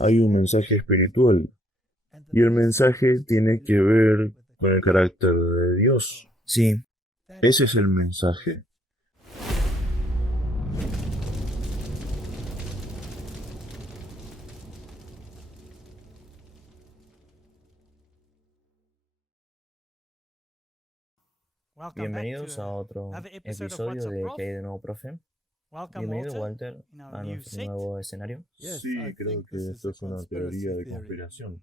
Hay un mensaje espiritual y el mensaje tiene que ver con el carácter de Dios. Sí, Ese es el mensaje. bienvenidos a otro episodio de ¿Qué hay de nuevo, profe? Bienvenido, Walter, a nuestro nuevo escenario. Sí, creo que esto es una teoría de conspiración.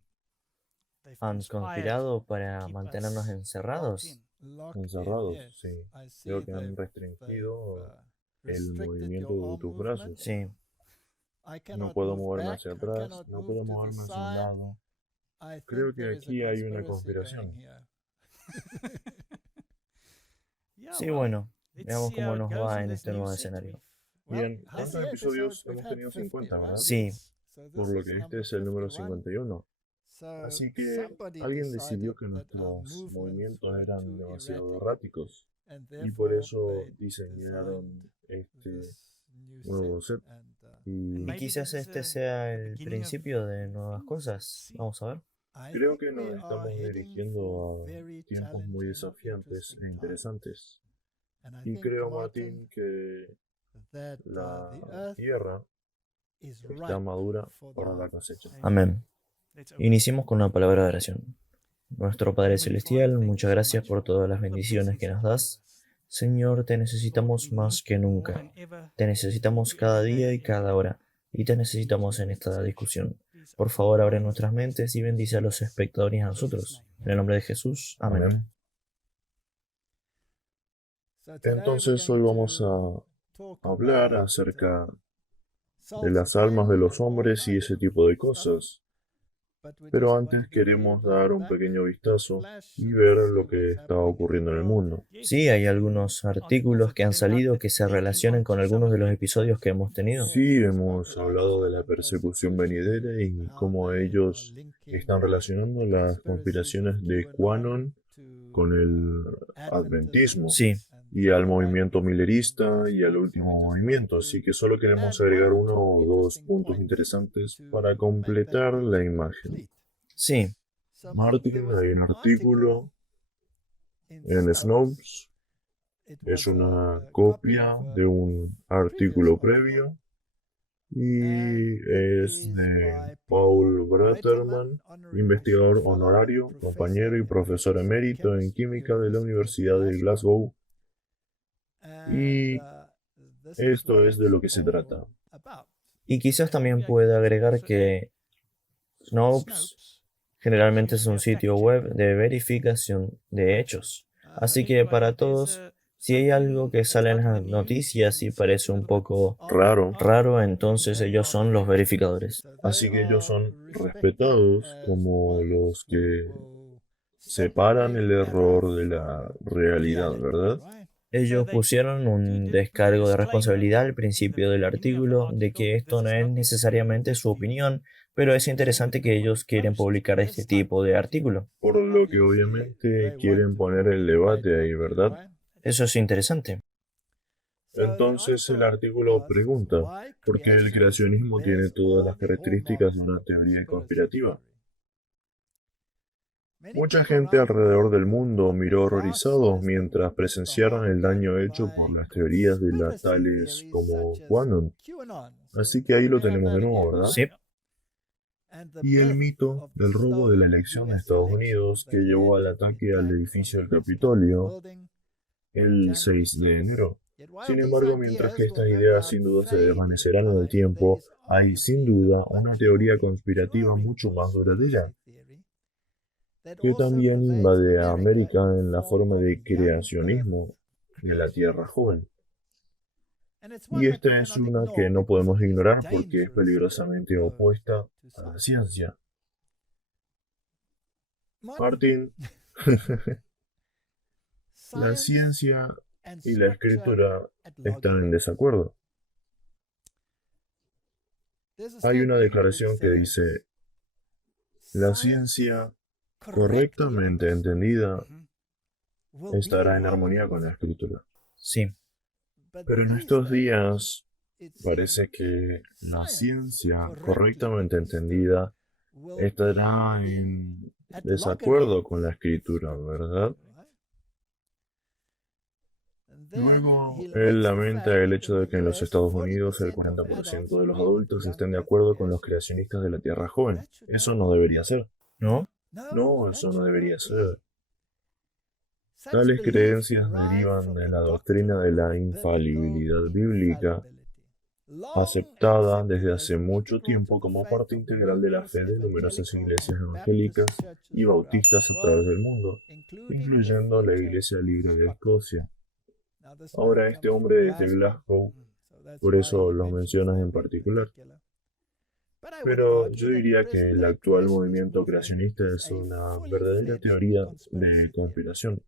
¿Han conspirado para mantenernos encerrados? Encerrados, sí. Creo que han restringido el movimiento de tus brazos. Sí, No puedo moverme hacia atrás, no puedo moverme hacia un lado. Creo que aquí hay una conspiración. sí, bueno, veamos cómo nos va en este nuevo escenario. Bien, ¿cuántos episodios hemos tenido? 50, ¿verdad? Sí, Por lo que este es el número 51. Así que alguien decidió que nuestros movimientos eran demasiado erráticos y por eso diseñaron este nuevo set. y Y quizás este sea el principio de nuevas cosas. Vamos a ver. creo que nos estamos dirigiendo a tiempos muy desafiantes e interesantes. Y creo, Martín, que la tierra está madura para la cosecha. Amén. Iniciemos con una palabra de oración. Nuestro Padre Celestial, muchas gracias por todas las bendiciones que nos das. Señor, te necesitamos más que nunca. Te necesitamos cada día y cada hora. Y te necesitamos en esta discusión. Por favor, abre nuestras mentes y bendice a los espectadores y a nosotros. En el nombre de Jesús. Amén. Amén. Entonces hoy vamos a hablar acerca de las almas de los hombres y ese tipo de cosas. Pero antes queremos dar un pequeño vistazo y ver lo que está ocurriendo en el mundo. Sí, hay algunos artículos que han salido que se relacionan con algunos de los episodios que hemos tenido. Sí, hemos hablado de la persecución venidera y cómo ellos están relacionando las conspiraciones de QAnon con el adventismo Sí, y al movimiento milerista y al último movimiento. Así que solo queremos agregar uno o dos puntos interesantes para completar la imagen. sí, Martin, hay un artículo en Snopes, es una copia de un artículo previo y es de Paul Bratterman, investigador honorario, compañero y profesor emérito en química de la Universidad de Glasgow. Y esto es de lo que se trata. y quizás también pueda agregar que Snopes generalmente es un sitio web de verificación de hechos. Así que para todos, si hay algo que sale en las noticias y parece un poco Raro. raro, entonces ellos son los verificadores. Así que ellos son respetados como los que separan el error de la realidad, ¿verdad? Ellos pusieron un descargo de responsabilidad al principio del artículo de que esto no es necesariamente su opinión, pero es interesante que ellos quieren publicar este tipo de artículo. Por lo que obviamente quieren poner el debate ahí, ¿verdad? Eso es interesante. Entonces el artículo pregunta, ¿por qué el creacionismo tiene todas las características de una teoría conspirativa? Mucha gente alrededor del mundo miró horrorizado mientras presenciaron el daño hecho por las teorías de las tales como QAnon. Así que ahí lo tenemos de nuevo, ¿verdad? Sí, Y el mito del robo de la elección de Estados Unidos que llevó al ataque al edificio del Capitolio el 6 de enero. Sin embargo, mientras que estas ideas sin duda se desvanecerán en el tiempo, hay sin duda una teoría conspirativa mucho más duradera, que también invade a América en la forma de creacionismo de la Tierra joven. Y esta es una que no podemos ignorar porque es peligrosamente opuesta a la ciencia. Martin, la ciencia y la escritura están en desacuerdo. Hay una declaración que dice, la ciencia correctamente entendida estará en armonía con la escritura. sí, Pero en estos días parece que la ciencia correctamente entendida estará en desacuerdo con la escritura, ¿verdad? Luego, él lamenta el hecho de que en los Estados Unidos el 40% de los adultos estén de acuerdo con los creacionistas de la Tierra joven. Eso no debería ser. ¿No? No, eso no debería ser. Tales creencias derivan de la doctrina de la infalibilidad bíblica, aceptada desde hace mucho tiempo como parte integral de la fe de numerosas iglesias evangélicas y bautistas a través del mundo, incluyendo la Iglesia Libre de Escocia. Ahora, este hombre es de Glasgow, por eso lo mencionas en particular. Pero yo diría que el actual movimiento creacionista es una verdadera teoría de conspiración.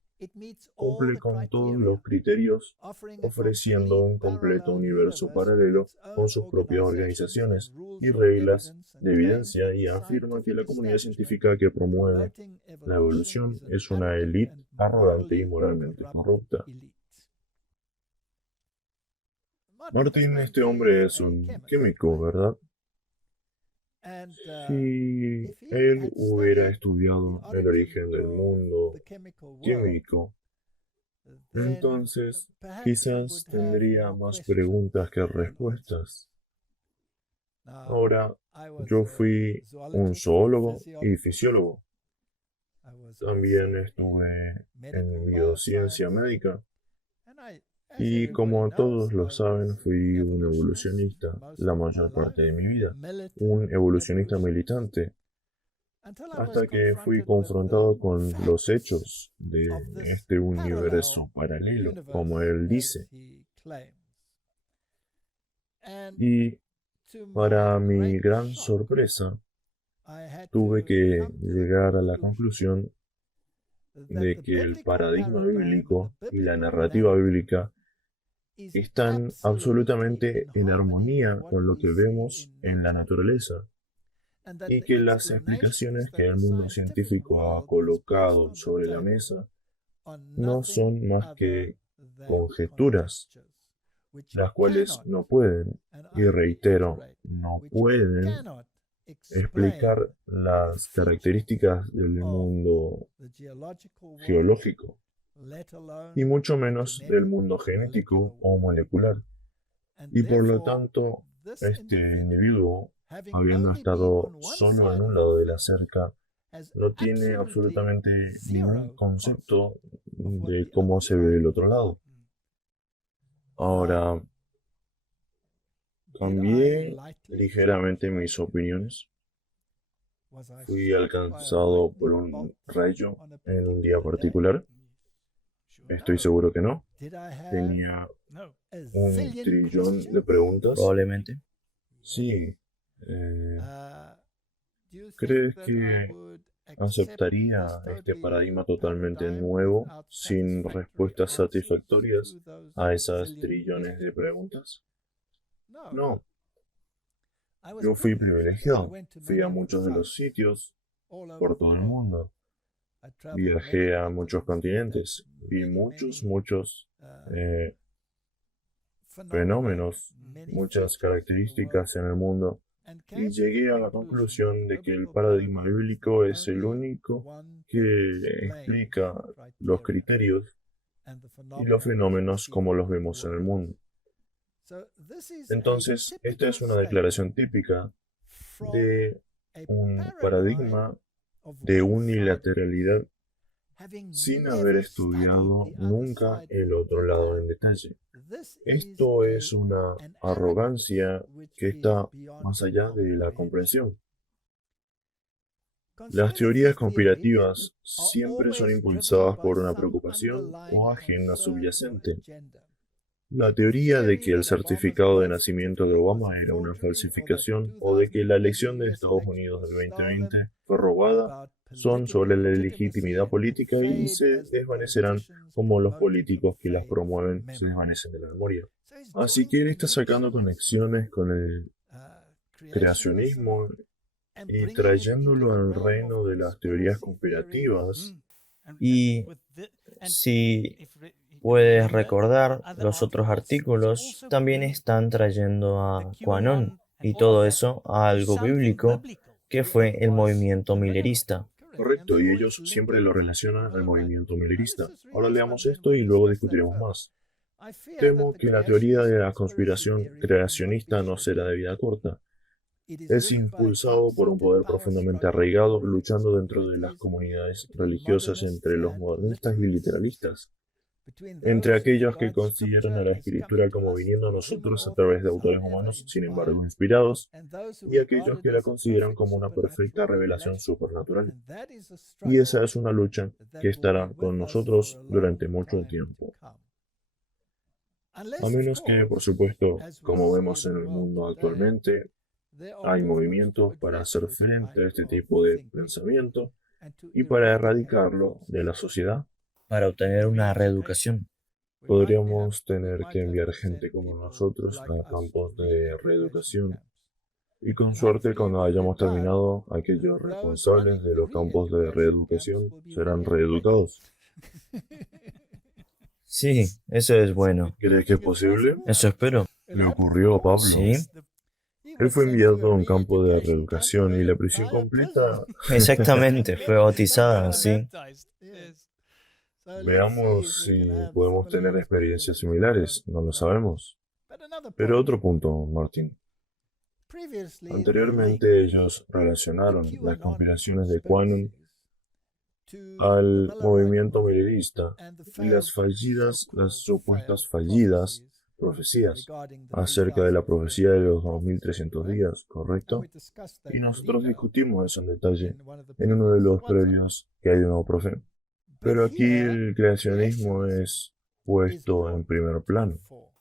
Cumple con todos los criterios, ofreciendo un completo universo paralelo con sus propias organizaciones y reglas de evidencia, y afirma que la comunidad científica que promueve la evolución es una élite arrogante y moralmente corrupta. Martin, este hombre es un químico, ¿verdad? Si él hubiera estudiado el origen del mundo químico, entonces quizás tendría más preguntas que respuestas. Ahora, yo fui un zoólogo y fisiólogo. También estuve en biociencia médica. Y como todos lo saben, fui un evolucionista la mayor parte de mi vida, un evolucionista militante, hasta que fui confrontado con los hechos de este universo paralelo, como él dice. Y para mi gran sorpresa, tuve que llegar a la conclusión de que el paradigma bíblico y la narrativa bíblica están absolutamente en armonía con lo que vemos en la naturaleza, y que las explicaciones que el mundo científico ha colocado sobre la mesa no son más que conjeturas, las cuales no pueden, y reitero, no pueden explicar las características del mundo geológico, y mucho menos del mundo genético o molecular. Y por lo tanto, este individuo, habiendo estado solo en un lado de la cerca, no tiene absolutamente ningún concepto de cómo se ve el otro lado. Ahora, cambié ligeramente mis opiniones. Fui alcanzado por un rayo en un día particular. Estoy seguro que no. Tenía un trillón de preguntas. Probablemente. Sí. ¿Crees que aceptaría este paradigma totalmente nuevo sin respuestas satisfactorias a esas trillones de preguntas? No. Yo fui privilegiado. Fui a muchos de los sitios por todo el mundo. Viajé a muchos continentes. Vi muchos fenómenos, muchas características en el mundo, y llegué a la conclusión de que el paradigma bíblico es el único que explica los criterios y los fenómenos como los vemos en el mundo. Entonces, esta es una declaración típica de un paradigma de unilateralidad sin haber estudiado nunca el otro lado en detalle. Esto es una arrogancia que está más allá de la comprensión. Las teorías conspirativas siempre son impulsadas por una preocupación o agenda subyacente. La teoría de que el certificado de nacimiento de Obama era una falsificación, o de que la elección de Estados Unidos del 2020 fue robada, son sobre la legitimidad política y se desvanecerán como los políticos que las promueven se desvanecen de la memoria. Así que él está sacando conexiones con el creacionismo y trayéndolo al reino de las teorías conspirativas. Y si puedes recordar, los otros artículos también están trayendo a QAnon y todo eso a algo bíblico que fue el movimiento millerista. Correcto, y ellos siempre lo relacionan al movimiento milerista. Ahora leamos esto y luego discutiremos más. Temo que la teoría de la conspiración creacionista no será de vida corta. Es impulsado por un poder profundamente arraigado, luchando dentro de las comunidades religiosas entre los modernistas y literalistas, entre aquellos que consideran a la escritura como viniendo a nosotros a través de autores humanos, sin embargo inspirados, y aquellos que la consideran como una perfecta revelación supernatural. Y esa es una lucha que estará con nosotros durante mucho tiempo. A menos que, por supuesto, como vemos en el mundo actualmente, hay movimientos para hacer frente a este tipo de pensamiento y para erradicarlo de la sociedad. Para obtener una reeducación. Podríamos tener que enviar gente como nosotros a campos de reeducación. Y con suerte, cuando hayamos terminado, aquellos responsables de los campos de reeducación serán reeducados. Sí, eso es bueno. ¿Crees que es posible? Eso espero. Le ocurrió a Pablo. Sí, Él fue enviado a un campo de reeducación y la prisión completa. exactamente, fue bautizada así. Veamos si podemos tener experiencias similares. No lo sabemos. Pero otro punto, Martín. Anteriormente ellos relacionaron las conspiraciones de QAnon al movimiento milerista y las supuestas fallidas profecías acerca de la profecía de los 2300 días, ¿correcto? Y nosotros discutimos eso en detalle en uno de los previos que hay de Nuevo Profe. Pero aquí el creacionismo es puesto en primer plano.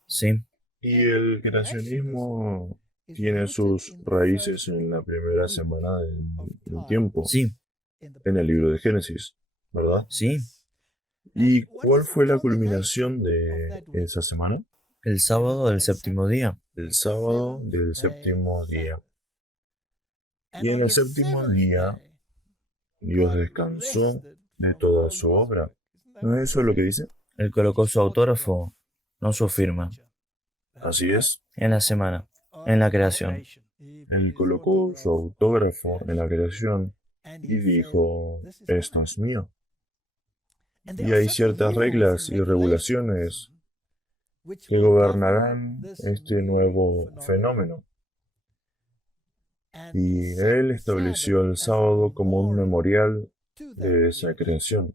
Sí, Y el creacionismo tiene sus raíces en la primera semana del tiempo, sí, en el libro de Génesis, ¿verdad? sí. ¿Y cuál fue la culminación de esa semana? El sábado del séptimo día. El sábado del séptimo día. Y en el séptimo día Dios descansó de toda su obra. ¿No es eso lo que dice? Él colocó su autógrafo, no su firma, Así es. en la semana, en la creación. Él colocó su autógrafo en la creación y dijo, esto es mío. Y hay ciertas reglas y regulaciones que gobernarán este nuevo fenómeno. Y él estableció el sábado como un memorial de esa creación.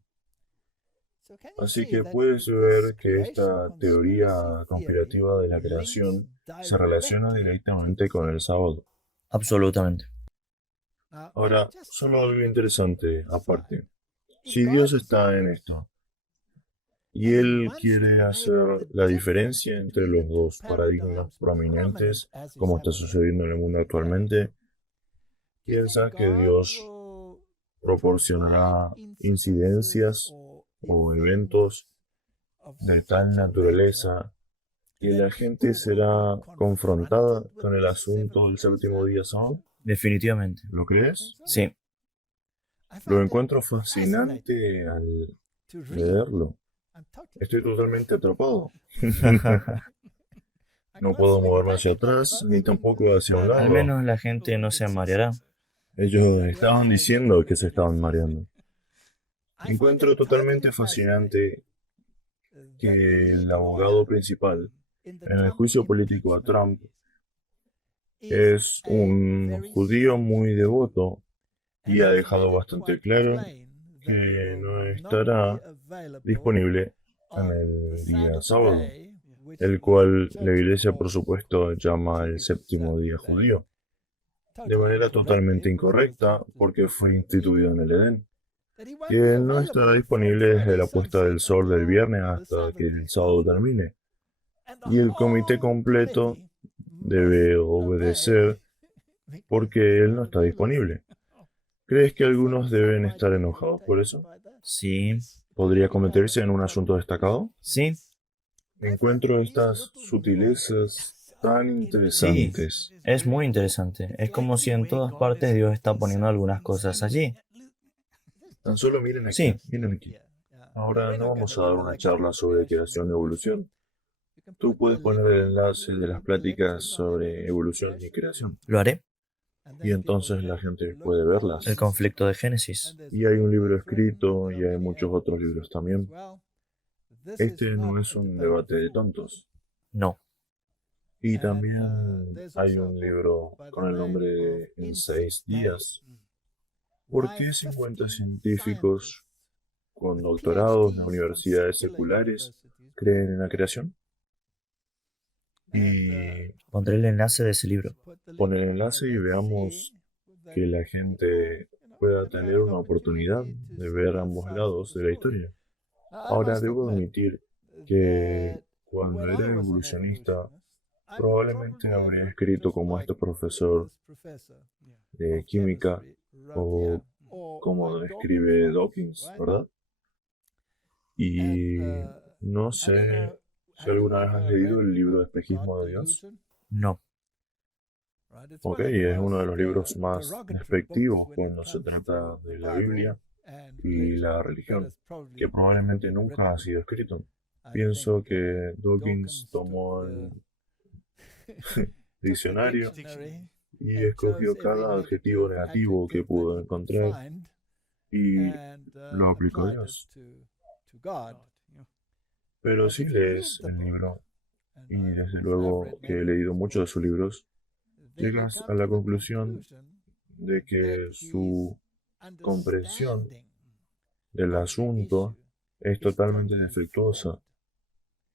Así que puedes ver que esta teoría conspirativa de la creación se relaciona directamente con el sábado. Absolutamente. Ahora, solo algo interesante aparte. Si Dios está en esto y Él quiere hacer la diferencia entre los dos paradigmas prominentes, como está sucediendo en el mundo actualmente, piensa que Dios proporcionará incidencias o eventos de tal naturaleza que la gente será confrontada con el asunto del séptimo día sábado. Definitivamente. ¿Lo crees? Sí. Lo encuentro fascinante al leerlo. Estoy totalmente atrapado. No puedo moverme hacia atrás ni tampoco hacia un Al lado. menos la gente no se mareará. Ellos estaban diciendo que se estaban mareando. Encuentro totalmente fascinante que el abogado principal en el juicio político a Trump es un judío muy devoto y ha dejado bastante claro que no estará disponible en el día sábado, el cual la iglesia por supuesto llama el séptimo día judío, de manera totalmente incorrecta porque fue instituido en el Edén, que no estará disponible desde la puesta del sol del viernes hasta que el sábado termine, y el comité completo debe obedecer porque él no está disponible. ¿Crees que algunos deben estar enojados por eso? Sí, ¿Podría convertirse en un asunto destacado? sí, Encuentro estas sutilezas tan sí. interesantes. Es muy interesante. Es como si en todas partes Dios está poniendo algunas cosas allí. Tan solo miren aquí, Sí, miren aquí. Ahora no vamos a dar una charla sobre creación y evolución. Tú puedes poner el enlace de las pláticas sobre evolución y creación, Lo haré. y entonces la gente puede verlas. El conflicto de Génesis. Y hay un libro escrito y hay muchos otros libros también. Este no es un debate de tontos. No. Y también hay un libro con el nombre de En 6 días. ¿Por qué 50 científicos con doctorados en universidades seculares creen en la creación? Y Pondré el enlace de ese libro. pon el enlace y veamos que la gente pueda tener una oportunidad de ver ambos lados de la historia. Ahora debo admitir que cuando era evolucionista probablemente habría escrito como este profesor de química o como escribe Dawkins, ¿verdad? Y no sé si alguna vez has leído el libro de Espejismo de Dios. No. Ok, es uno de los libros más despectivos cuando se trata de la Biblia y la religión, que probablemente nunca ha sido escrito. Pienso que Dawkins tomó el diccionario y escogió cada adjetivo negativo que pudo encontrar y lo aplicó a Dios. Pero si lees el libro, y desde luego que he leído muchos de sus libros, llegas a la conclusión de que su comprensión del asunto es totalmente defectuosa,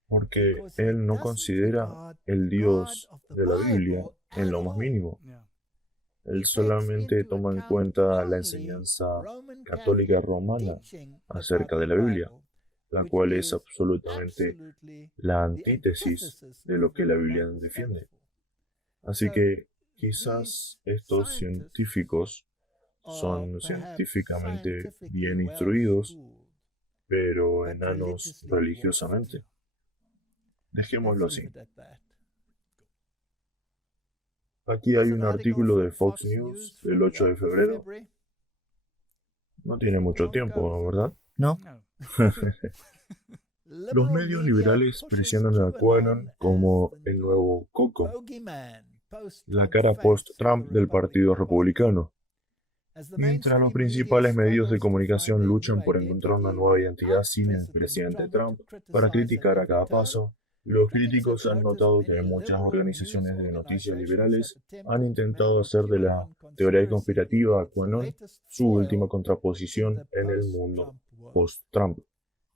porque él no considera el Dios de la Biblia en lo más mínimo. Él solamente toma en cuenta la enseñanza católica romana acerca de la Biblia, la cual es absolutamente la antítesis de lo que la Biblia defiende. Así que quizás estos científicos son científicamente bien instruidos, pero enanos religiosamente. Dejémoslo así. Aquí hay un artículo de Fox News del 8 de febrero. No tiene mucho tiempo, ¿verdad? No. Los medios liberales presionan a QAnon como el nuevo Coco, la cara post-Trump del Partido Republicano. Mientras los principales medios de comunicación luchan por encontrar una nueva identidad sin el presidente Trump para criticar a cada paso, los críticos han notado que muchas organizaciones de noticias liberales han intentado hacer de la teoría conspirativa a QAnon su última contraposición en el mundo post-Trump.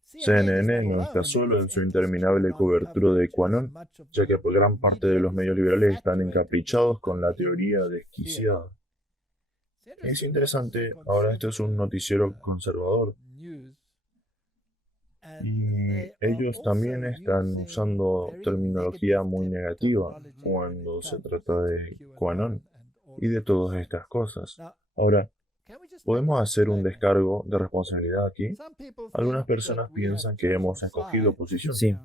CNN no está solo en su interminable cobertura de QAnon, ya que gran parte de los medios liberales están encaprichados con la teoría desquiciada. Es interesante, ahora este es un noticiero conservador, y ellos también están usando terminología muy negativa cuando se trata de QAnon y de todas estas cosas. Ahora, ¿podemos hacer un descargo de responsabilidad aquí? Algunas personas piensan que hemos escogido posición Sí.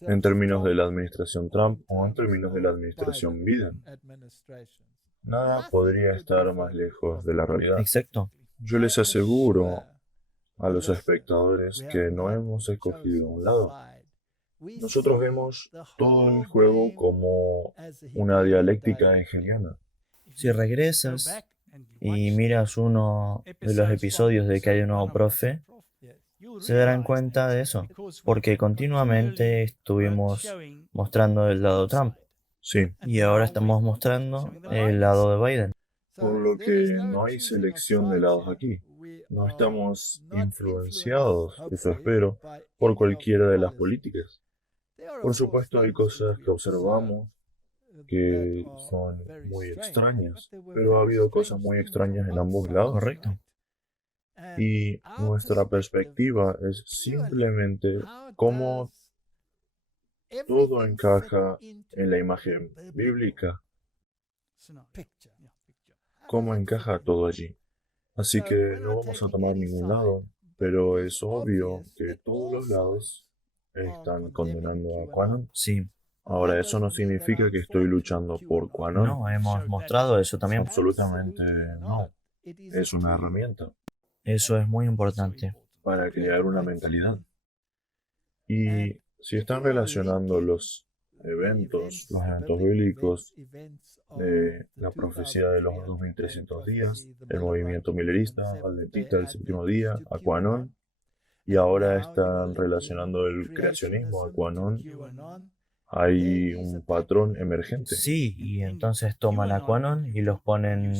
en términos de la administración Trump o en términos de la administración Biden. Nada podría estar más lejos de la realidad. Exacto. Yo les aseguro a los espectadores que no hemos escogido un lado. Nosotros vemos todo el juego como una dialéctica hegeliana. Si regresas y miras uno de los episodios de que hay un nuevo profe, se darán cuenta de eso, porque continuamente estuvimos mostrando el lado Trump Sí, y ahora estamos mostrando el lado de Biden. por lo que no hay selección de lados aquí. No estamos influenciados, eso espero, por cualquiera de las políticas. Por supuesto hay cosas que observamos que son muy extrañas, pero ha habido cosas muy extrañas en ambos lados. Correcto. Y nuestra perspectiva es simplemente cómo todo encaja en la imagen bíblica, cómo encaja todo allí. Así que no vamos a tomar ningún lado, pero es obvio que todos los lados están condenando a QAnon. Sí. Ahora, eso no significa que estoy luchando por QAnon. No, hemos mostrado eso también. Absolutamente no. Es una herramienta. Eso es muy importante. para crear una mentalidad. Y si están relacionando los eventos bíblicos de la profecía de los 2300 días, el movimiento milerista, adventista del séptimo día, Aquanón, y ahora están relacionando el creacionismo a Aquanón, hay un patrón emergente. Sí, y entonces toman a QAnon y los ponen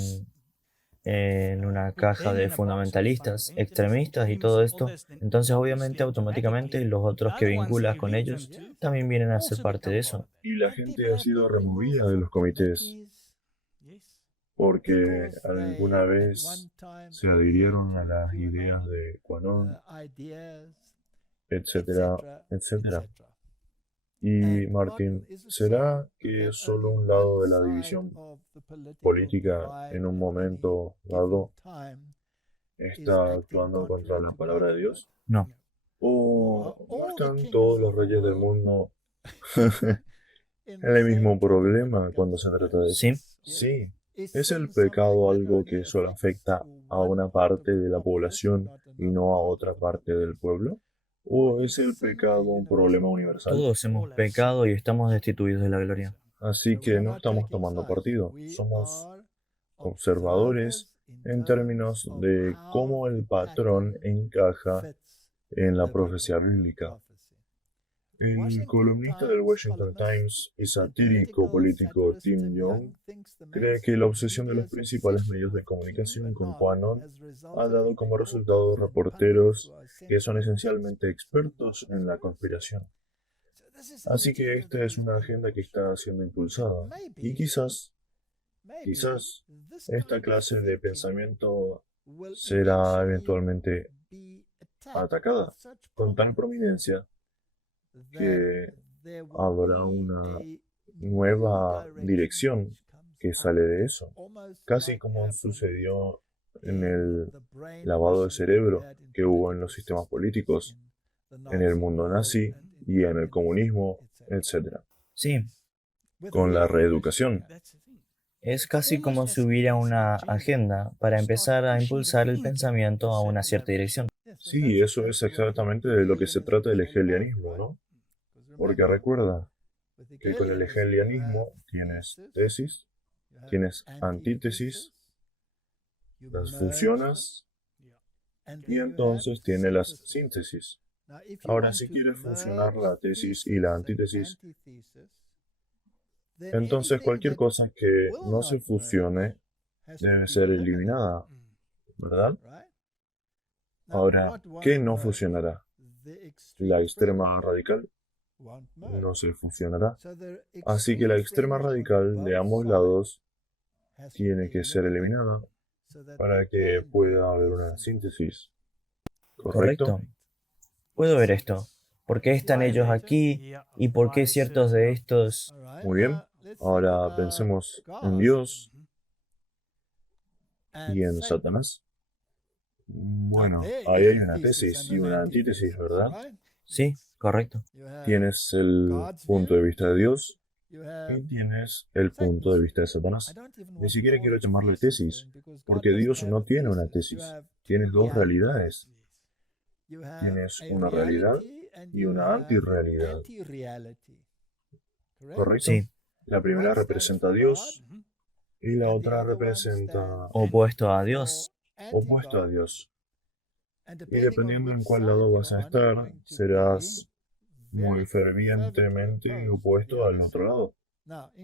en una caja de fundamentalistas, extremistas y todo esto. Entonces, obviamente, automáticamente los otros que vinculas con ellos también vienen a ser parte de eso. Y la gente ha sido removida de los comités porque alguna vez se adhirieron a las ideas de Quanon, etcétera, etcétera. Y Martín, ¿será que solo un lado de la división política en un momento dado está actuando contra la palabra de Dios? No. ¿O no están todos los reyes del mundo en el mismo problema cuando se trata de eso? Sí. Sí. ¿Es el pecado algo que solo afecta a una parte de la población y no a otra parte del pueblo? ¿O es el pecado un problema universal? Todos hemos pecado y estamos destituidos de la gloria. Así que no estamos tomando partido, somos observadores en términos de cómo el patrón encaja en la profecía bíblica. El columnista del Washington Times y satírico político Tim Young cree que la obsesión de los principales medios de comunicación con QAnon ha dado como resultado reporteros que son esencialmente expertos en la conspiración. Así que esta es una agenda que está siendo impulsada y quizás esta clase de pensamiento será eventualmente atacada con tal prominencia que habrá una nueva dirección que sale de eso, casi como sucedió en el lavado de cerebro que hubo en los sistemas políticos, en el mundo nazi y en el comunismo, etc. Sí, Con la reeducación. es casi como si hubiera una agenda para empezar a impulsar el pensamiento a una cierta dirección. Sí, eso es exactamente de lo que se trata el hegelianismo, ¿no? Porque recuerda que con el hegelianismo tienes tesis, tienes antítesis, las fusionas y entonces tienes las síntesis. Ahora, si quieres fusionar la tesis y la antítesis, entonces cualquier cosa que no se fusione debe ser eliminada, ¿verdad? Ahora, ¿qué no fusionará? La extrema radical no se fusionará. Así que la extrema radical de ambos lados tiene que ser eliminada para que pueda haber una síntesis. ¿Correcto? Puedo ver esto. ¿Por qué están ellos aquí? ¿Y por qué ciertos de estos? Muy bien. Ahora pensemos en Dios y en Satanás. Bueno, ahí hay una tesis y una antítesis, ¿verdad? Sí, correcto. Tienes el punto de vista de Dios y tienes el punto de vista de Satanás. Ni siquiera quiero llamarle tesis, porque Dios no tiene una tesis. Tienes dos realidades. Tienes una realidad y una antirrealidad. ¿Correcto? Sí, La primera representa a Dios y la otra representa opuesto a Dios. opuesto a Dios. Y dependiendo en cuál lado vas a estar, serás muy fervientemente opuesto al otro lado.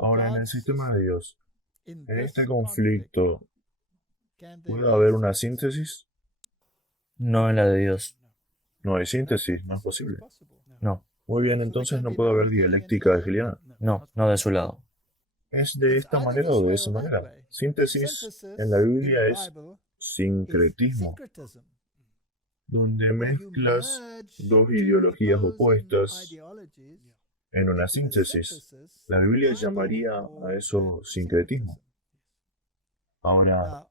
Ahora, en el sistema de Dios, en este conflicto, ¿puede haber una síntesis? No en la de Dios. No hay síntesis, no es posible. No, Muy bien, entonces no puede haber dialéctica hegeliana. no de su lado. ¿Es de esta manera o de esa manera? Síntesis en la Biblia es sincretismo, donde mezclas dos ideologías opuestas en una síntesis. La Biblia llamaría a eso sincretismo. Ahora,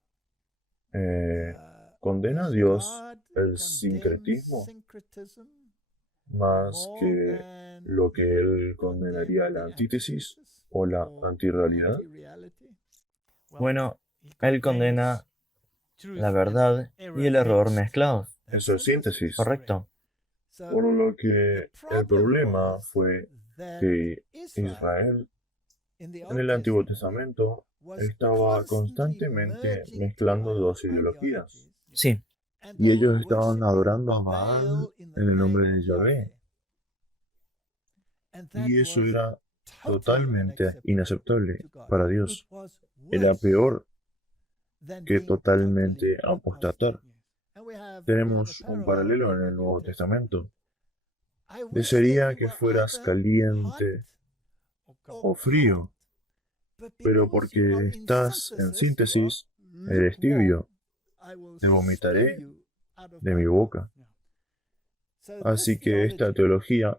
¿condena a Dios el sincretismo más que lo que él condenaría la antítesis o la antirrealidad? Bueno, él condena la verdad y el error mezclados. Eso es síntesis. Correcto. Por lo que el problema fue que Israel en el Antiguo Testamento estaba constantemente mezclando dos ideologías. Sí, Y ellos estaban adorando a Baal en el nombre de Yahvé. Y eso era totalmente inaceptable para Dios. Era peor que totalmente apostatar. Tenemos un paralelo en el Nuevo Testamento. Desearía que fueras caliente o frío, pero porque estás en síntesis, eres tibio. Te vomitaré de mi boca. Así que esta teología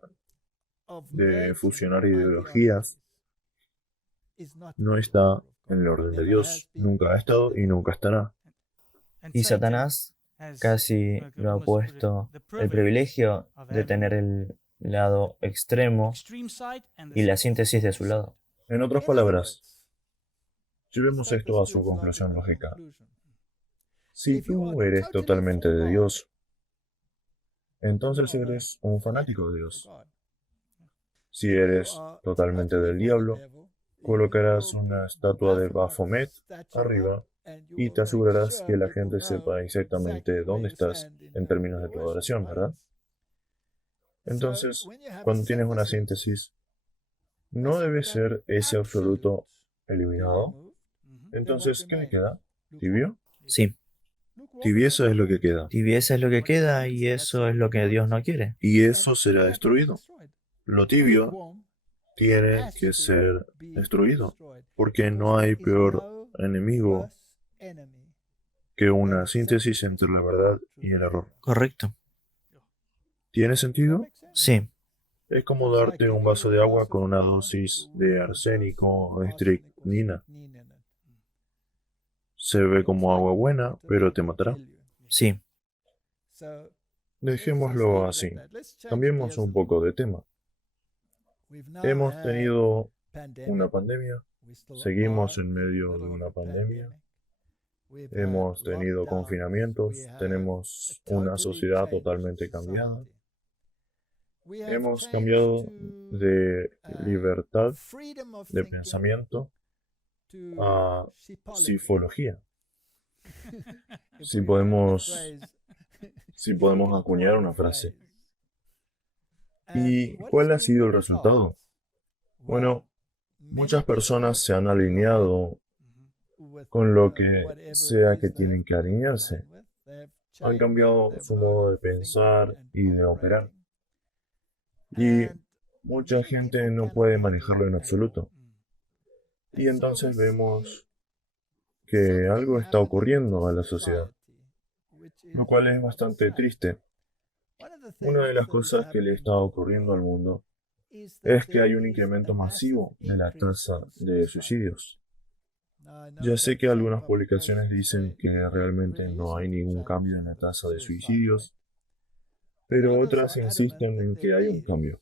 de fusionar ideologías no está en el orden de Dios. Nunca ha estado y nunca estará. y Satanás casi lo ha puesto el privilegio de tener el lado extremo y la síntesis de su lado. En otras palabras, llevemos esto a su conclusión lógica. Si tú eres totalmente de Dios, entonces eres un fanático de Dios. Si eres totalmente del diablo, colocarás una estatua de Baphomet arriba y te asegurarás que la gente sepa exactamente dónde estás en términos de tu adoración, ¿verdad? Entonces, cuando tienes una síntesis, ¿no debe ser ese absoluto eliminado? Entonces, ¿qué le queda? ¿Tibio? Sí, Tibieza es lo que queda. tibieza es lo que queda y eso es lo que Dios no quiere. Y eso será destruido. Lo tibio tiene que ser destruido, porque no hay peor enemigo que una síntesis entre la verdad y el error. Correcto. ¿Tiene sentido? Sí, Es como darte un vaso de agua con una dosis de arsénico o estricnina. Se ve como agua buena, pero te matará. sí, Dejémoslo así. Cambiemos un poco de tema. Hemos tenido una pandemia, seguimos en medio de una pandemia, hemos tenido confinamientos, tenemos una sociedad totalmente cambiada, hemos cambiado de libertad de pensamiento a psifología. Si podemos acuñar una frase. ¿Y cuál ha sido el resultado? Bueno, muchas personas se han alineado con lo que sea que tienen que alinearse. Han cambiado su modo de pensar y de operar. Y mucha gente no puede manejarlo en absoluto. Y entonces vemos que algo está ocurriendo a la sociedad, lo cual es bastante triste. Una de las cosas que le está ocurriendo al mundo es que hay un incremento masivo de la tasa de suicidios. Ya sé que algunas publicaciones dicen que realmente no hay ningún cambio en la tasa de suicidios, pero otras insisten en que hay un cambio.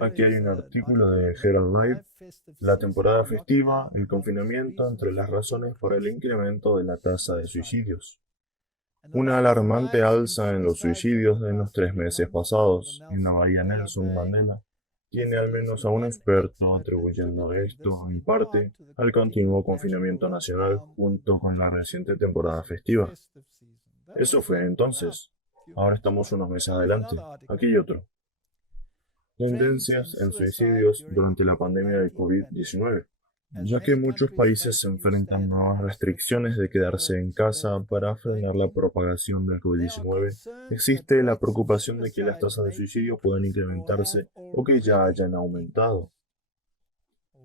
Aquí hay un artículo de Herald Live, la temporada festiva, el confinamiento entre las razones por el incremento de la tasa de suicidios. Una alarmante alza en los suicidios en los 3 meses pasados en la bahía Nelson Mandela tiene al menos a un experto atribuyendo esto, en parte, al continuo confinamiento nacional junto con la reciente temporada festiva. Eso fue entonces. Ahora estamos unos meses adelante. Aquí hay otro. Tendencias en suicidios durante la pandemia de COVID-19. Ya que muchos países se enfrentan a nuevas restricciones de quedarse en casa para frenar la propagación del COVID-19, existe la preocupación de que las tasas de suicidio puedan incrementarse o que ya hayan aumentado.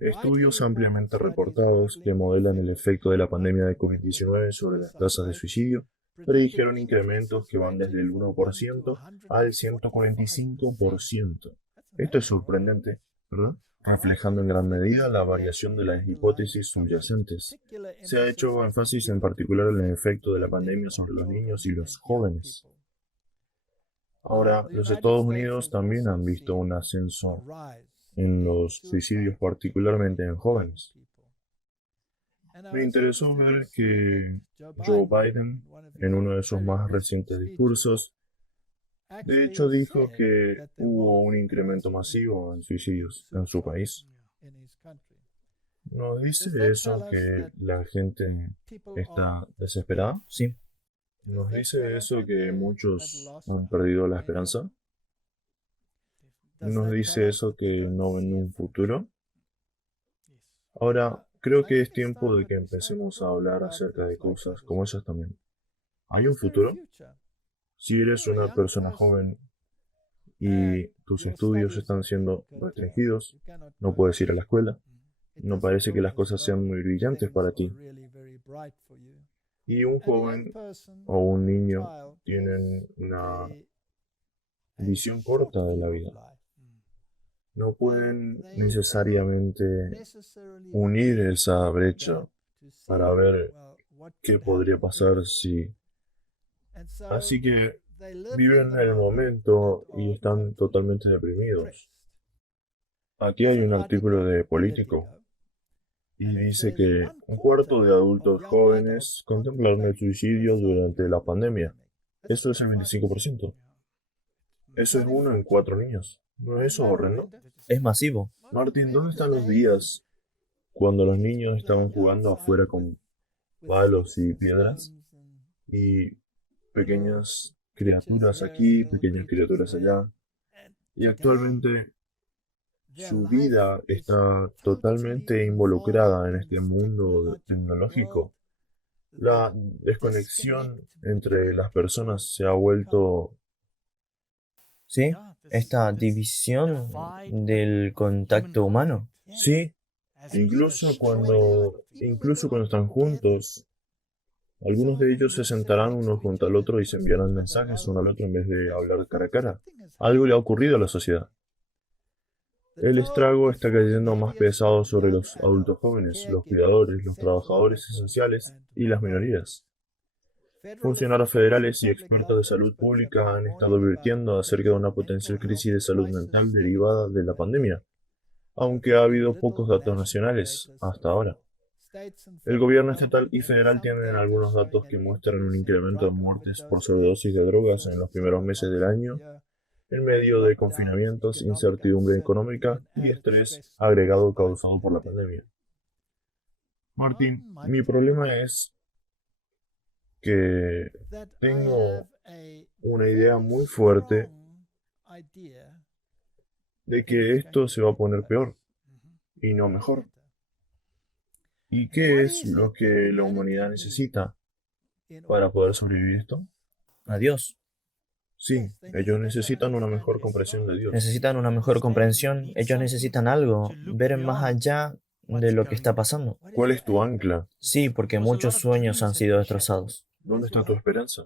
Estudios ampliamente reportados que modelan el efecto de la pandemia de COVID-19 sobre las tasas de suicidio predijeron incrementos que van desde el 1% al 145%. Esto es sorprendente, ¿verdad? Reflejando en gran medida la variación de las hipótesis subyacentes. Se ha hecho énfasis en particular en el efecto de la pandemia sobre los niños y los jóvenes. Ahora, los Estados Unidos también han visto un ascenso en los suicidios, particularmente en jóvenes. Me interesó ver que Joe Biden, en uno de sus más recientes discursos, de hecho dijo que hubo un incremento masivo en suicidios en su país. ¿Nos dice eso que la gente está desesperada? Sí, ¿Nos dice eso que muchos han perdido la esperanza? ¿Nos dice eso que no ven un futuro? Ahora, creo que es tiempo de que empecemos a hablar acerca de cosas como esas también. ¿Hay un futuro? Si eres una persona joven y tus estudios están siendo restringidos, no puedes ir a la escuela, no parece que las cosas sean muy brillantes para ti. Y un joven o un niño tienen una visión corta de la vida. No pueden necesariamente unir esa brecha para ver qué podría pasar si... Así que viven el momento y están totalmente deprimidos. Aquí hay un artículo de Político y dice que un cuarto de adultos jóvenes contemplaron el suicidio durante la pandemia. Eso es el 25%. Eso es uno en 4 niños. ¿No es eso horrendo? es masivo. Martín, ¿dónde están los días cuando los niños estaban jugando afuera con palos y piedras y pequeñas criaturas aquí, pequeñas criaturas allá? Y actualmente su vida está totalmente involucrada en este mundo tecnológico. La desconexión entre las personas se ha vuelto... Sí, esta división del contacto humano. Sí, incluso cuando están juntos, algunos de ellos se sentarán uno junto al otro y se enviarán mensajes uno al otro en vez de hablar cara a cara. Algo le ha ocurrido a la sociedad. El estrago está cayendo más pesado sobre los adultos jóvenes, los cuidadores, los trabajadores esenciales y las minorías. Funcionarios federales y expertos de salud pública han estado advirtiendo acerca de una potencial crisis de salud mental derivada de la pandemia, aunque ha habido pocos datos nacionales hasta ahora. El gobierno estatal y federal tienen algunos datos que muestran un incremento de muertes por sobredosis de drogas en los primeros meses del año, en medio de confinamientos, incertidumbre económica y estrés agregado causado por la pandemia. Martín, mi problema es que tengo una idea muy fuerte de que esto se va a poner peor y no mejor. ¿Y qué es lo que la humanidad necesita para poder sobrevivir esto? A Dios. Sí, ellos necesitan una mejor comprensión de Dios. Necesitan una mejor comprensión. Ellos necesitan algo, ver más allá de lo que está pasando. ¿Cuál es tu ancla? Sí, porque muchos sueños han sido destrozados. ¿Dónde está tu esperanza?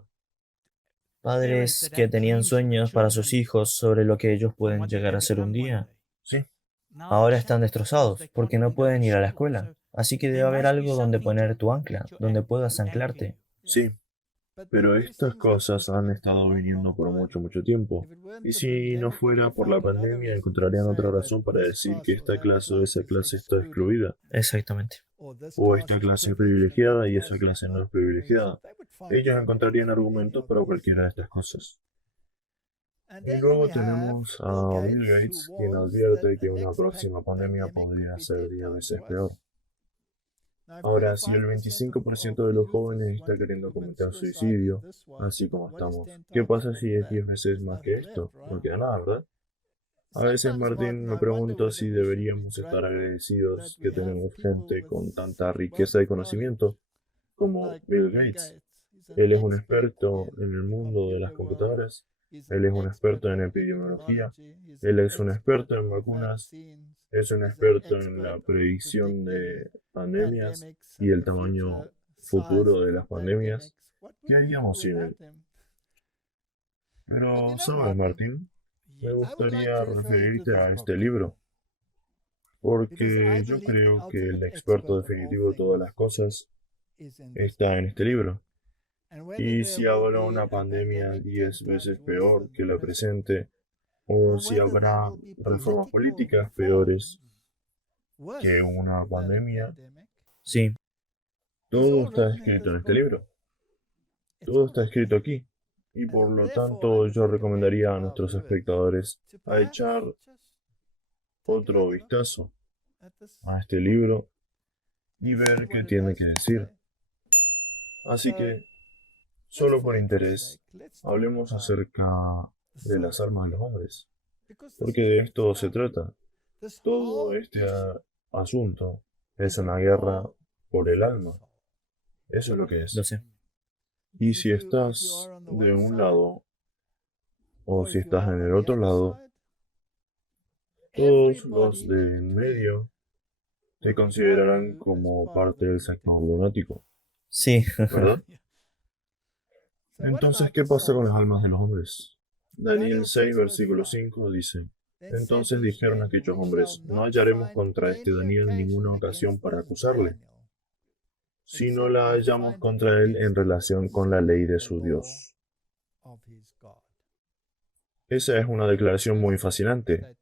Padres que tenían sueños para sus hijos sobre lo que ellos pueden llegar a ser un día, Sí, ahora están destrozados porque no pueden ir a la escuela. Así que debe haber algo donde poner tu ancla, donde puedas anclarte. sí, pero estas cosas han estado viniendo por mucho, mucho tiempo. Y si no fuera por la pandemia, encontrarían otra razón para decir que esta clase o esa clase está excluida. Exactamente. O esta clase es privilegiada y esa clase no es privilegiada. Ellos encontrarían argumentos para cualquiera de estas cosas. Y luego tenemos a Bill Gates, quien advierte que una próxima pandemia podría ser 10 veces peor. Ahora, si el 25% de los jóvenes está queriendo cometer suicidio, así como estamos, ¿qué pasa si es 10 veces más que esto? No queda nada, ¿verdad? A veces, Martín, me pregunto si deberíamos estar agradecidos que tenemos gente con tanta riqueza de conocimiento como Bill Gates. Él es un experto en el mundo de las computadoras, él es un experto en epidemiología, él es un experto en vacunas, es un experto en la predicción de pandemias y el tamaño futuro de las pandemias. ¿Qué haríamos sin él? Pero, ¿sabes, Martín? Me gustaría referirte a este libro, porque yo creo que el experto definitivo de todas las cosas está en este libro. Y si habrá una pandemia 10 veces peor que la presente, o si habrá reformas políticas peores que una pandemia, Sí, Todo está escrito en este libro. Todo está escrito aquí. Y por lo tanto, yo recomendaría a nuestros espectadores a echar otro vistazo a este libro y ver qué tiene que decir. Así que, solo por interés, hablemos acerca de las armas de los hombres, porque de esto se trata. Todo este asunto es una guerra por el alma. Eso es lo que Lo es. sé. Y si estás de un lado o si estás en el otro lado, todos los de en medio te considerarán como parte del sector lunático, Sí. ¿verdad? Entonces, ¿qué pasa con las almas de los hombres? Daniel 6, versículo 5 dice, entonces dijeron aquellos hombres, no hallaremos contra este Daniel ninguna ocasión para acusarle, si no la hallamos contra él en relación con la ley de su Dios. Esa es una declaración muy fascinante.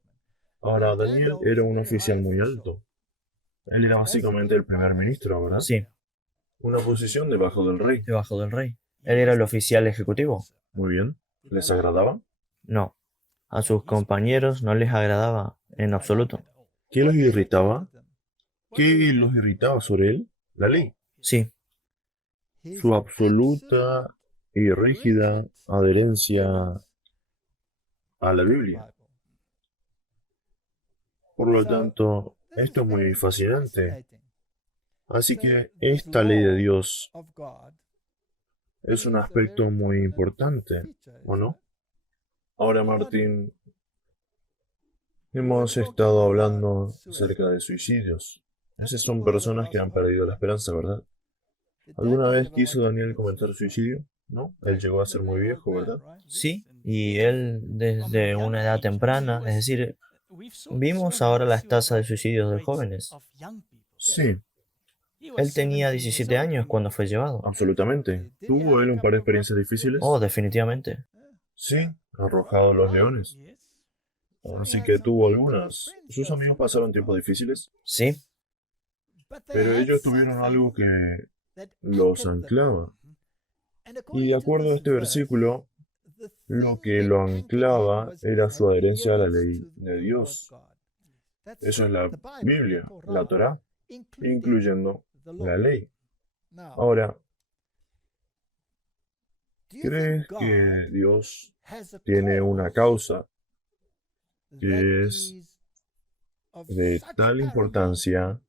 Ahora, Daniel era un oficial muy alto. Él era básicamente el primer ministro, ¿verdad? Sí, Una posición debajo del rey. debajo del rey. Él era el oficial ejecutivo. Muy bien. ¿Les agradaba? No, a sus compañeros no les agradaba en absoluto. ¿Qué los irritaba? ¿Qué los irritaba sobre él? La ley. Sí, Su absoluta y rígida adherencia a la Biblia. Por lo tanto, esto es muy fascinante. Así que esta ley de Dios es un aspecto muy importante, ¿o no? Ahora, Martín, hemos estado hablando acerca de suicidios. Esas son personas que han perdido la esperanza, ¿verdad? ¿Alguna vez quiso Daniel cometer suicidio? No, él llegó a ser muy viejo, ¿verdad? sí. Y él desde una edad temprana, es decir, vimos ahora las tasas de suicidios de jóvenes. Sí, Él tenía 17 años cuando fue llevado. absolutamente. ¿Tuvo él un par de experiencias Oh, difíciles? definitivamente. Sí, arrojado a los leones. Así que tuvo algunas. Sus amigos pasaron tiempos difíciles, Sí, pero ellos tuvieron algo que los anclaba. Y de acuerdo a este versículo, lo que lo anclaba era su adherencia a la ley de Dios. Eso es la Biblia, la Torá, incluyendo la ley. Ahora, ¿crees que Dios tiene una causa que es de tal importancia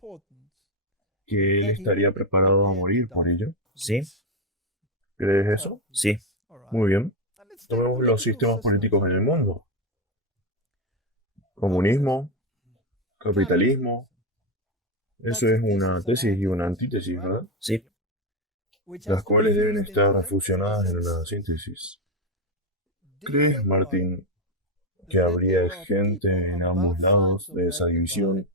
que Él estaría preparado a morir por ello? sí, ¿Crees eso? sí, Muy bien. Tomemos los sistemas políticos en el mundo. Comunismo, capitalismo. Eso es una tesis y una antítesis, ¿verdad? sí. Las cuales deben estar fusionadas en una síntesis. ¿Crees, Martín, que habría gente en ambos lados de esa división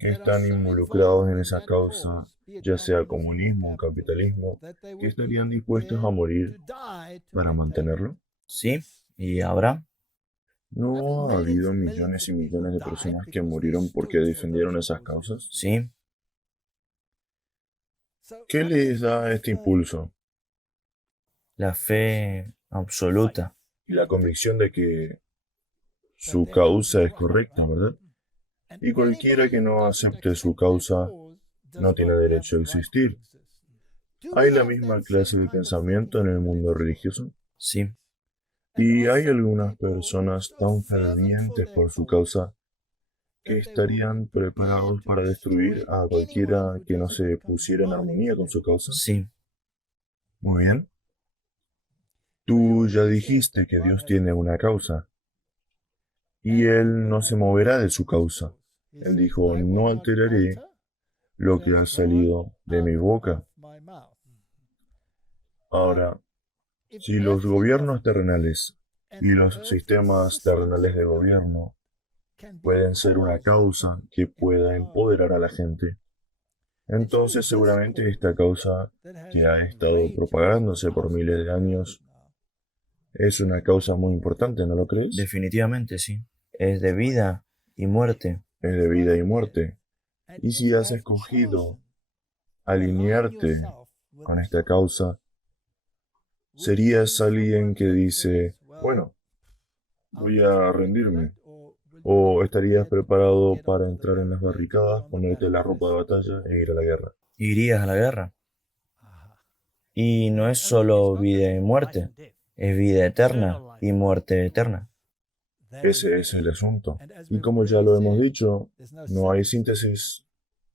que están involucrados en esa causa, ya sea comunismo o capitalismo, que estarían dispuestos a morir para mantenerlo? Sí, y ahora, ¿No ha habido millones y millones de personas que murieron porque defendieron esas causas? sí, ¿Qué les da este impulso la fe absoluta. y la convicción de que su causa es correcta, verdad? Y cualquiera que no acepte su causa no tiene derecho a existir. ¿Hay la misma clase de pensamiento en el mundo religioso? Sí, Y hay algunas personas tan fervientes por su causa que estarían preparados para destruir a cualquiera que no se pusiera en armonía con su causa. sí, Muy bien. Tú ya dijiste que Dios tiene una causa y Él no se moverá de su causa. Él dijo, no alteraré lo que ha salido de mi boca. Ahora, si los gobiernos terrenales y los sistemas terrenales de gobierno pueden ser una causa que pueda empoderar a la gente, entonces seguramente esta causa que ha estado propagándose por miles de años es una causa muy importante, ¿no lo crees? definitivamente sí. Es de vida y muerte. Es de vida y muerte. Y si has escogido alinearte con esta causa, serías alguien que dice, bueno, voy a rendirme. O estarías preparado para entrar en las barricadas, ponerte la ropa de batalla e ir a la guerra. ¿Irías a la guerra? Y no es solo vida y muerte, es vida eterna y muerte eterna. Ese es el asunto. Y como ya lo hemos dicho, no hay síntesis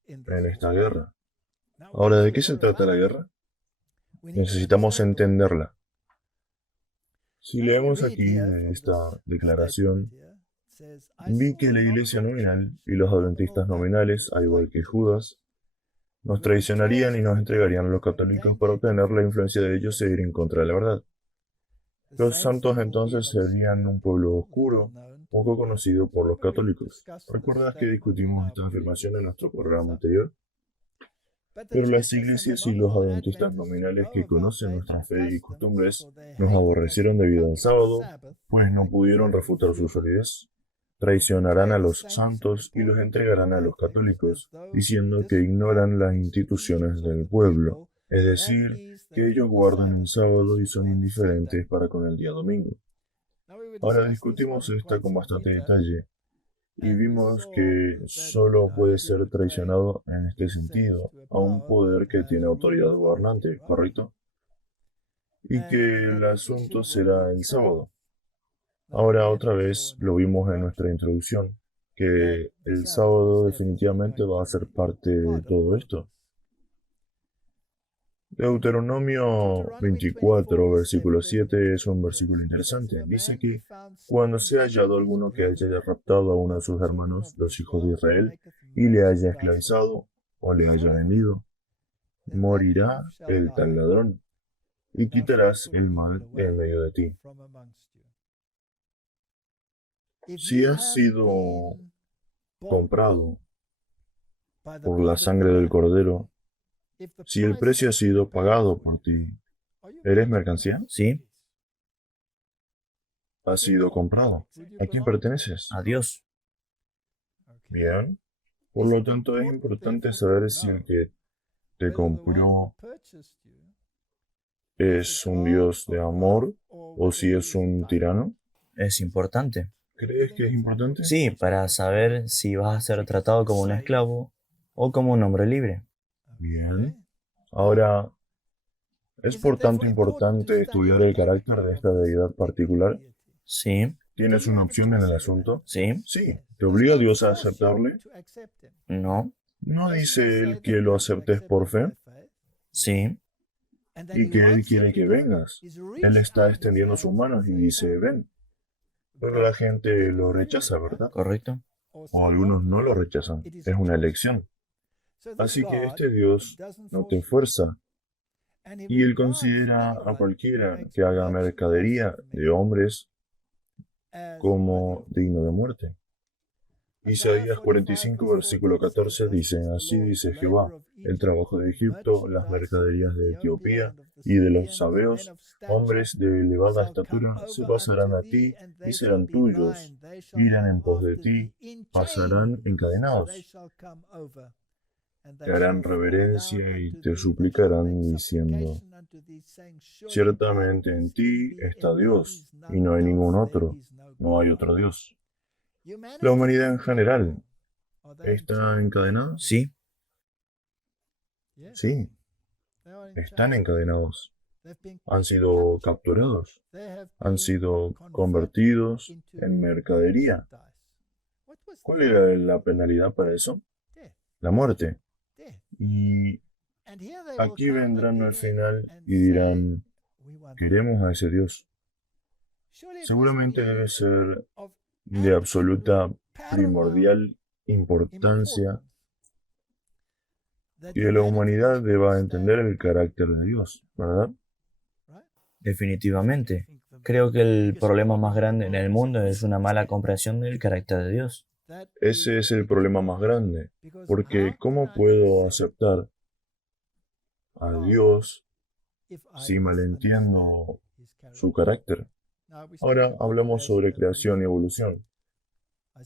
en esta guerra. Ahora, ¿de qué se trata la guerra? Necesitamos entenderla. Si leemos aquí de esta declaración, vi que la iglesia nominal y los adventistas nominales, al igual que Judas, nos traicionarían y nos entregarían a los católicos para obtener la influencia de ellos e ir en contra de la verdad. Los santos entonces serían un pueblo oscuro, poco conocido por los católicos. ¿Recuerdas que discutimos esta afirmación en nuestro programa anterior? Pero las iglesias y los adventistas nominales que conocen nuestra fe y costumbres nos aborrecieron debido al sábado, pues no pudieron refutar su solidez. Traicionarán a los santos y los entregarán a los católicos, diciendo que ignoran las instituciones del pueblo, es decir, que ellos guardan el sábado y son indiferentes para con el día domingo. Ahora discutimos esta con bastante detalle y vimos que solo puede ser traicionado en este sentido a un poder que tiene autoridad gobernante, ¿correcto? Y que el asunto será el sábado. Ahora otra vez lo vimos en nuestra introducción, que el sábado definitivamente va a ser parte de todo esto. Deuteronomio 24, versículo 7 es un versículo interesante. Dice que cuando sea hallado alguno que haya raptado a uno de sus hermanos, los hijos de Israel, y le haya esclavizado o le haya vendido, morirá el tal ladrón, y quitarás el mal de en medio de ti. Si has sido comprado por la sangre del cordero, si el precio ha sido pagado por ti, ¿eres mercancía? ¿Sí? Has sido comprado. ¿A quién perteneces? A Dios. Bien. Por lo tanto, es importante saber si el que te compró es un Dios de amor o si es un tirano. Es importante. ¿Crees que es importante? Sí, para saber si vas a ser tratado como un esclavo o como un hombre libre. Bien. Ahora, ¿es por tanto importante estudiar el carácter de esta deidad particular? Sí, ¿Tienes una opción en el asunto? sí, Sí. ¿Te obliga Dios a aceptarle? no, ¿No dice él que lo aceptes por fe? sí, Y que él quiere que vengas. Él está extendiendo sus manos y dice, ven. Pero la gente lo rechaza, ¿verdad? correcto. O algunos no lo rechazan. Es una elección. Así que este Dios no te fuerza. Y él considera a cualquiera que haga mercadería de hombres como digno de muerte. Isaías 45, versículo 14 dice, así dice Jehová, el trabajo de Egipto, las mercaderías de Etiopía y de los sabeos, hombres de elevada estatura, se pasarán a ti y serán tuyos, irán en pos de ti, pasarán encadenados, te harán reverencia y te suplicarán diciendo, ciertamente en ti está Dios, y no hay ningún otro, no hay otro Dios. La humanidad en general está encadenada. Sí, Sí, están encadenados. Han sido capturados. Han sido convertidos en mercadería. ¿Cuál era la penalidad para eso? La muerte. Y aquí vendrán al final y dirán, queremos a ese Dios. Seguramente debe ser de absoluta primordial importancia y de la humanidad deba entender el carácter de Dios, ¿verdad? definitivamente. Creo que el problema más grande en el mundo es una mala comprensión del carácter de Dios. Ese es el problema más grande, porque ¿cómo puedo aceptar a Dios si malentiendo su carácter? Ahora hablamos sobre creación y evolución.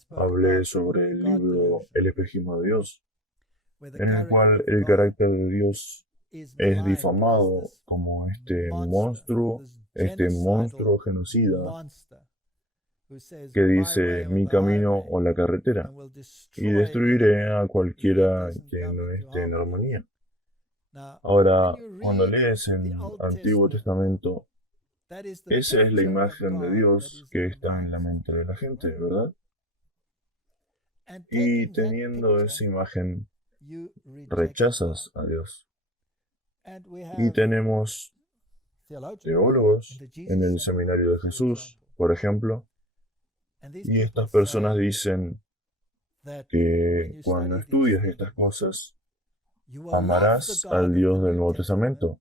Hablé sobre el libro El espejismo de Dios. en el cual el carácter de Dios es difamado como este monstruo genocida que dice mi camino o la carretera, y destruiré a cualquiera que no esté en armonía. Ahora, cuando lees el Antiguo Testamento, esa es la imagen de Dios que está en la mente de la gente, ¿verdad? Y teniendo esa imagen, rechazas a Dios. Y tenemos teólogos en el seminario de Jesús, por ejemplo, y estas personas dicen que cuando estudias estas cosas, amarás al Dios del Nuevo Testamento,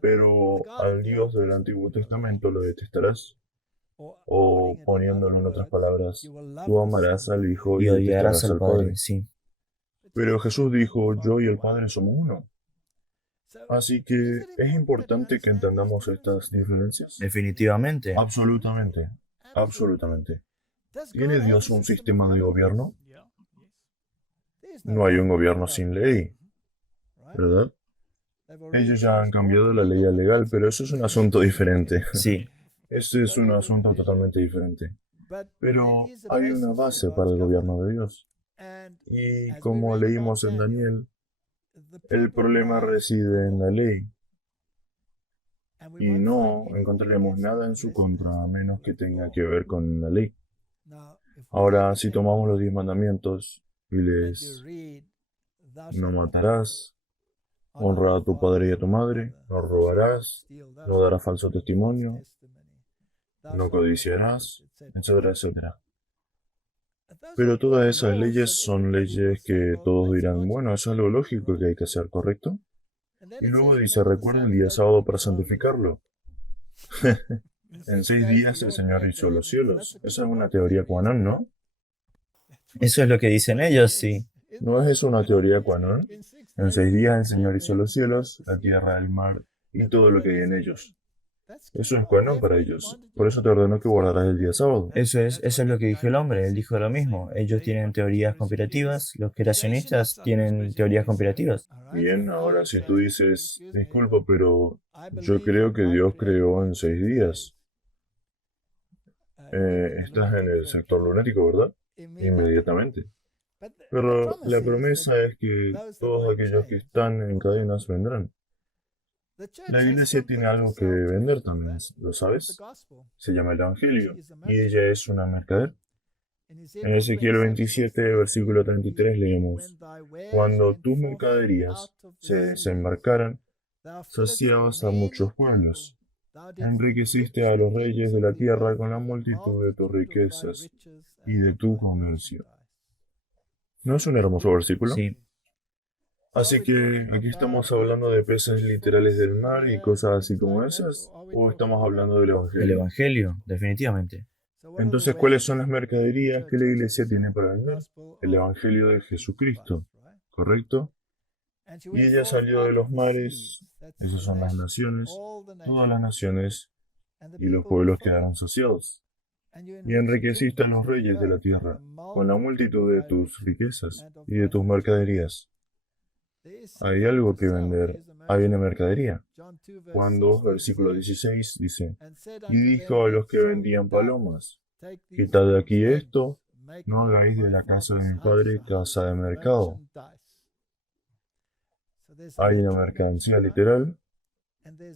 pero al Dios del Antiguo Testamento lo detestarás. O poniéndolo en otras palabras, tú amarás al Hijo y Y odiarás detestarás al al Padre, Padre. sí. Pero Jesús dijo, yo y el Padre somos uno. Así que es importante que entendamos estas diferencias. Definitivamente. Absolutamente, absolutamente. ¿Tiene Dios un sistema de gobierno? No hay un gobierno sin ley, ¿verdad? Ellos ya han cambiado la ley legal, pero eso es un asunto diferente. Sí, Este es un asunto totalmente diferente. Pero hay una base para el gobierno de Dios. Y como leímos en Daniel, el problema reside en la ley. Y no encontraremos nada en su contra a menos que tenga que ver con la ley. Ahora, si tomamos los 10 mandamientos y les no matarás, honra a tu padre y a tu madre, no robarás, no darás falso testimonio, no codiciarás, etcétera, etcétera. Pero todas esas leyes son leyes que todos dirán, bueno, eso es lo lógico que hay que hacer, ¿correcto? Y luego dice, recuerda el día sábado para santificarlo. En 6 días el Señor hizo los cielos. Esa es una teoría QAnon, ¿no? eso es lo que dicen ellos, sí. ¿No es eso una teoría QAnon? En 6 días el Señor hizo los cielos, la tierra, el mar y todo lo que hay en ellos. Eso es QAnon para ellos. Por eso te ordenó que guardarás el día sábado. Eso es lo que dijo el hombre. Él dijo lo mismo. Ellos tienen teorías conspirativas, los creacionistas tienen teorías conspirativas. Bien, ahora si tú dices, disculpa, pero yo creo que Dios creó en 6 días. Estás en el sector lunático, ¿verdad? Inmediatamente. Pero la promesa es que todos aquellos que están en cadenas vendrán. La iglesia tiene algo que vender también, ¿lo sabes? Se llama el Evangelio, y ella es una mercader. En Ezequiel 27, versículo 33 leemos, cuando tus mercaderías se desembarcaran, saciabas a muchos pueblos, enriqueciste a los reyes de la tierra con la multitud de tus riquezas y de tu comercio. ¿No es un hermoso versículo? Sí. Así que aquí estamos hablando de peces literales del mar y cosas así como esas, o estamos hablando del El Evangelio. Evangelio, definitivamente. Entonces, ¿cuáles son las mercaderías que la iglesia tiene para vender? El Evangelio de Jesucristo, ¿correcto? Y ella salió de los mares, esas son las naciones, todas las naciones, y los pueblos quedaron saciados. Y enriqueciste a los reyes de la tierra con la multitud de tus riquezas y de tus mercaderías. Hay algo que vender, hay una mercadería. Juan 2, versículo 16 dice, y dijo a los que vendían palomas, quitad de aquí esto, no hagáis de la casa de mi padre casa de mercado. Hay una mercancía literal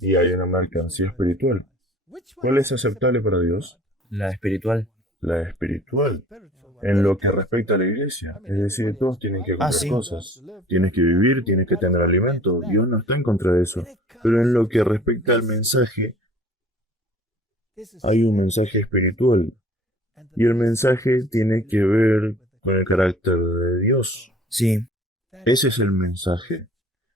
y hay una mercancía espiritual. ¿Cuál es aceptable para Dios? La espiritual. La espiritual. En lo que respecta a la iglesia, es decir, todos tienen que comprar sí. cosas, tienes que vivir, tienes que tener alimento, Dios no está en contra de eso, pero en lo que respecta al mensaje, hay un mensaje espiritual, y el mensaje tiene que ver con el carácter de Dios. Sí. Ese es el mensaje.